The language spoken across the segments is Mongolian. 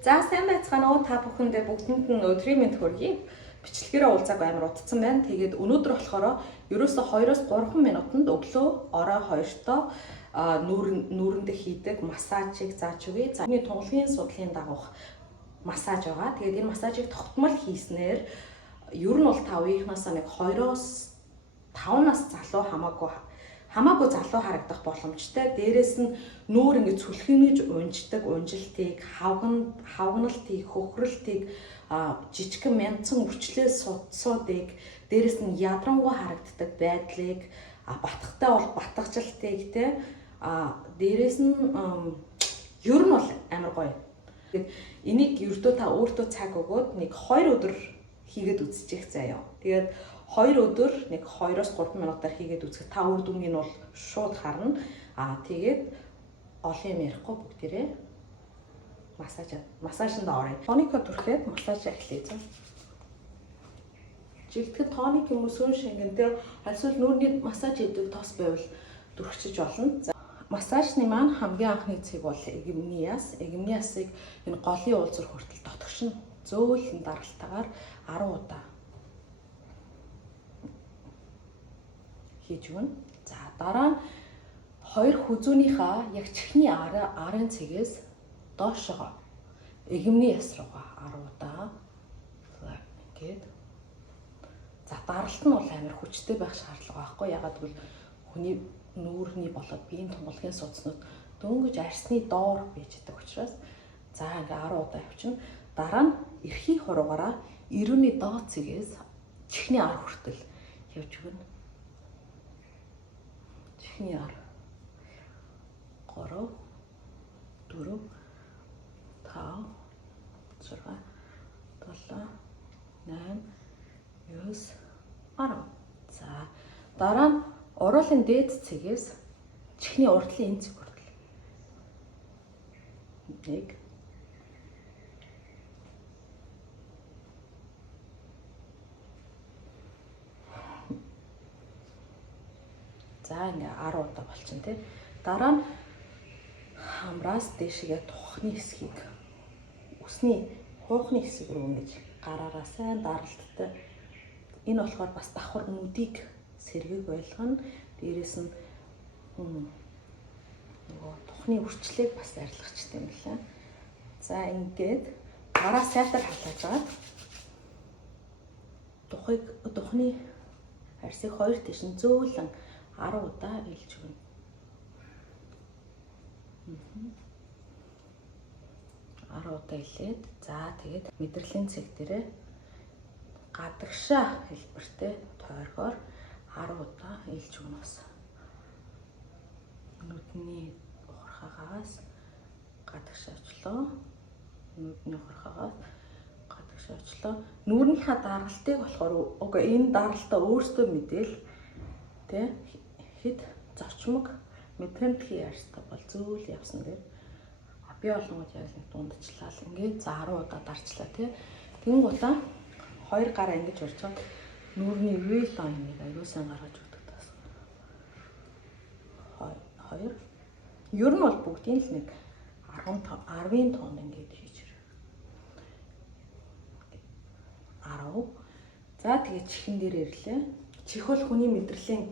За сайн байцгаана уу та бүхэндээ бүгдэнд нь өдрийн мэнд хүргэе. Бичлэгээрээ уулзаагүй амар утцсан байна. Тэгээд өнөөдөр болохоор ерөөсө 2-3 минутанд өглөө орой 2-тоо нүүрэндээ хийдэг массажийг зааж өгье. За энэ тунгалгийн судлалын дагуух массаж байгаа. Тэгээд энэ массажийг тогтмол хийснээр ер нь бол та үеийнхнээс нэг 2-оос 5-наас залуу хамаагүй залуу харагдах боломжтой. Дээрээс нь нүүр ингэ цүлхэнэж унждаг, унжилтыг, хавгналтыг, хөхрөлтийг, жижигхэн мянцан өвчлөө судсуудыг, дээрээс нь ядрангуй харагддаг байдлыг, батхтай бол батгажилтыг дээрээс нь ер нь бол амар гоё. Энийг ердөө та өөртөө цаг өгөөд нэг 2 өдөр хийгээд үзчих заяа. Тэгээд 2 өдөр нэг 2-оос 3 минутаар хийгээд үзэх. Та үр дүнгийг нь бол шууд харна. Тэгээд олон юм ярихгүй бүгдээрээ массажинд оръё. Тоникод түрхээд массаж эхлэе. Жигтгэн тоник юм уу сүүн шингэнтэй альсвал нүүрний массаж хийдэг тос байвал дүрхчиж болно. За массажны маань хамгийн анхны цэг бол эгэмний яс. Эгэмний ясыг энэ голын уулзар хүртэл дотгошин зөөлөн даралтаагаар 10 удаа хийж өгнө. За дараа нь 2 хүзүүнийхээ яг чихний арын цэгээс доошоо эгэмний яс руугаа 10 удаа ингээд. За даралт нь бол амар хүчтэй байх шаардлага байхгүй. Ягаад гэвэл хүний нүүрний болоод биеийн тунгалгийн судснууд дөнгөж арсны доор байж байгаа учраас за ингээ 10 удаа явчихна. Дараа нь эрхийн хуруугаараа эрүүний доод цэгээс чихний ар хүртэл явж өгнө. Чихний ар 3 4 5 6 7 8 9 10. За дараа нь уруулын дээд цэгээс чихний урдлын энэ цэг хүртэл 1 За ингээ 10 удаа болчихно тий. Дараа нь хамраас дээшгээ тухны хэсгийг усны хуухны хэсэг рүү ингэж гараараа сайн даралттай. Энэ болохоор бас давхар нүдийг сэргийг байлгана. Дээрээс нь нөгөө тухны үрчлэгийг бас арилгачтай юм лээ. За ингээд гараа сайтар халаажгаад тухны арсыг 2 тийш нь зөөлөн 10 удаа илж өгнө. 10 удаа илээд за тэгээд мэдрэлийн цэг дээрээ гадагшаа хэлбэртэй тойргоор 10 удаа илж өгнө бас. Нүдний ухархаагаас гадагшаачлаа. Нүдний ухархаагаас гадагшаачлаа. Нүүрнийхээ даргалтыг болохоор энэ даргалтаа өөртөө мэдээл тэ хэд зочмог мэдрэмтгий ярьстаа бол зөөл явсан дээр би олонгод яг нэг дундчлаа л ингээд за 10 удаа дарчлаа тий. Тэнгуудаа 2 гараа ингэж урьж байгаа нүүрний вэйл лайныг аюулсан гаргаж өгдөг тас. 2 ер нь бол бүгдийн л нэг 10 тонн ингээд хийж ирээ. 10. За тэгээ чихэн дээр ирлээ. Чих бол хүний мэдрэлийн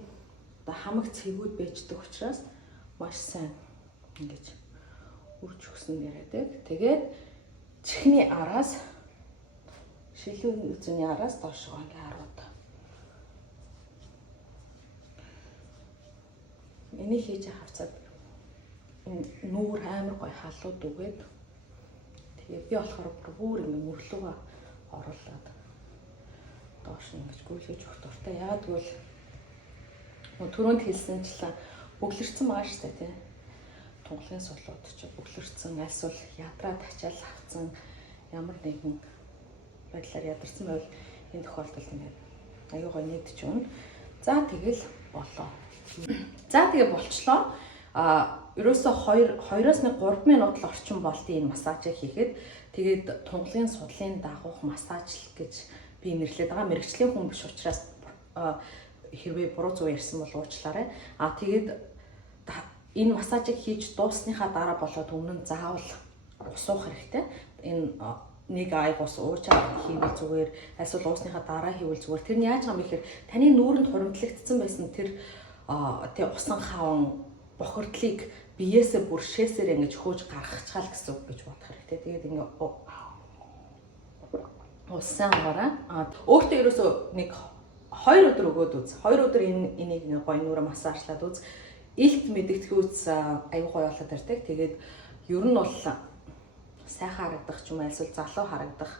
хамаг цэгүүд байждаг учраас маш сайн ингэж үрж өгсөн яриадаг. Тэгээд чихний араас шилүүний үзүүний араас доошоо ингээ 10 удаа. Энийг хийж авцаад нүүр амар гой халууд үгээд тэгээд би болохоор бүр ингээ мөрлөгөө оруулаад доош ингэж гүйлгэж өгөх дуртай. Яагаад гэвэл түрүүнд хэлсэнчлэн бөглөрцөн байгаа шүү дээ тий. Тунгалгийн судлууд ч бөглөрцөн альсвал ядраад ачаал авцсан ямар нэгэн байдлаар ядарсан байвал энэ тохиолдолд ингээд аюу гой нэгдэж өгнө. За тэгэл болоо. За тэгээ болчлоо. Ерөөсөө 2-оос 3 минут л орчим болдсон энэ массажийг хийхэд тэгээд тунгалгийн судлалын дагуух массаж гэж би нэрлэдэг байгаа. Мэргэжлийн хүн биш учраас хэрвээ буруу зүг ярьсан бол уучлаарай. Тэгээд энэ массажийг хийж дуусныхаа дараа болоод өмнө нь заавал ус уух хэрэгтэй. энэ нэг ай бос уучаад хийвэл зүгээр эсвэл уусныхаа дараа хийвэл зүгээр. Тэр нь яаж юм бэ гэхээр таны нүүрэнд хуримтлагдсан байсан тэр тэг усан хаван бохирдлыг биеэсээ бүр шээсээр ингэж хөөж гаргахчаал гэсэн үг гэж бодох хэрэгтэй. Тэгээд ингэ усан гараа. Өөртөө ерөөсөө нэг 2 өдөр өгөөд үз. 2 өдөр энийг гоё нүрэ массажлаад үз. Илт мэдэгдэхүй үз аюу гоё болоод ирдэг. Тэгээд ер нь бол сайхан харагдах ч юм уу эсвэл залуу харагдах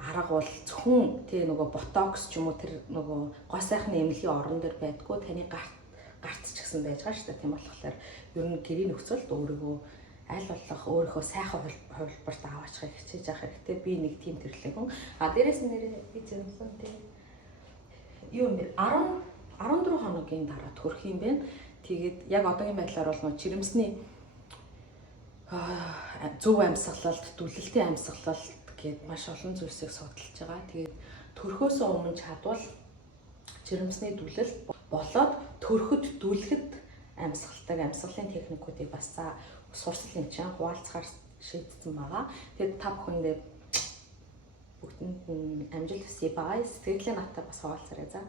арга бол зөвхөн тий нөгөө ботокс ч юм уу тэр нөгөө гоо сайхны эмнэлгийн орон дээр байдгүй таны гарт ч гэсэн байж байгаа шүү дээ. Тийм болохоор ер нь гэрийн нөхцөлд өөрийгөө аль болох өөрийнхөө сайхан хувилбарт аваачихыг хичээж явах хэрэгтэй. Би нэг тийм төрлөө хүн. Дээрээс нь нэр би зөвсөн тий юу юм бэ? 14 хоногийн дараа төрөх юм байна. Тэгээд яг одоогийн байдлаар бол нөө жирэмсний зөв амьсгалалт, дүлэлтийн амьсгалалт гээд маш олон зүйлсийг судалж байгаа. Тэгээд төрхөөс өмнө чадвал жирэмсний дүлэлт болоод төрөхөд дүлгэд амьсгалдаг амьсгалын техникүүдийг бас сурсан юм чинь хуваалцахаар шийдсэн байгаа. Тэгээд та бүхэндээ бүгдэнд амжилт хүсье. Бай сэтгэлийн натаа бас хуваалцарай за.